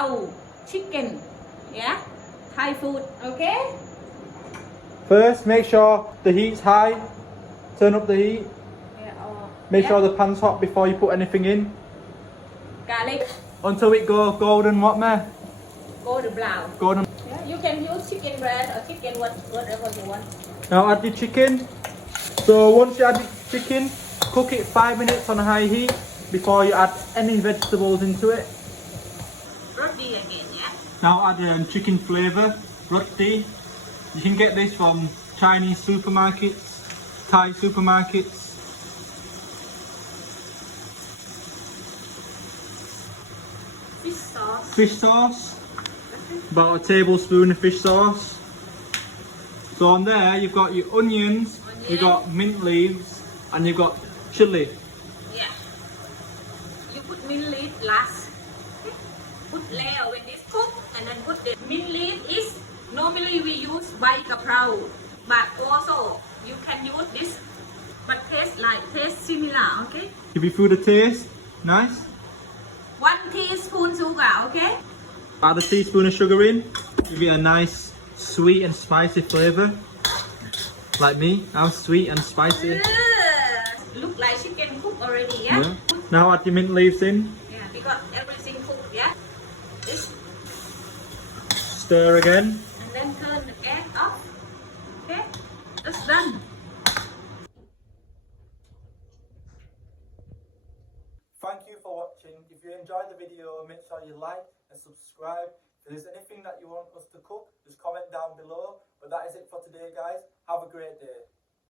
Pow Chicken, yeah, Thai food, okay? First, make sure the heat's high. Turn up the heat. Yeah, Make sure the pan's hot before you put anything in. Garlic, Until it goes golden, what, meh? golden brown. Golden. Yeah, you can use chicken breast or chicken whatever you want. Now add the chicken. So once you add the chicken, cook it 5 minutes on a high heat before you add any vegetables into it. Rosdee again, yeah? Now add chicken flavour, Rosdee. You can get this from Chinese supermarkets, Thai supermarkets. Fish sauce. Fish sauce, about a tablespoon of fish sauce. So on there you've got your onions, you've got mint leaves, and you've got chilli. Yeah. You put mint leaf last. Okay. Put layer when it's cooked and then put the mint leaf is normally we use white Ka Pow, but also you can use this but taste similar, okay? Give your food a taste. Nice. 1 teaspoon sugar, okay? Add a teaspoon of sugar in. Give it a nice sweet and spicy flavour. Like me, I'm sweet and spicy. Look like chicken cooked already, yeah? Yeah. Now add your mint leaves in. Yeah, because everything cooked, yeah? This, Stir again. and then turn the gas off. Okay? That's done. Thank you for watching. If you enjoyed the video, make sure you like and subscribe. If there's anything that you want us to cook, just comment down below. But that is it for today, guys.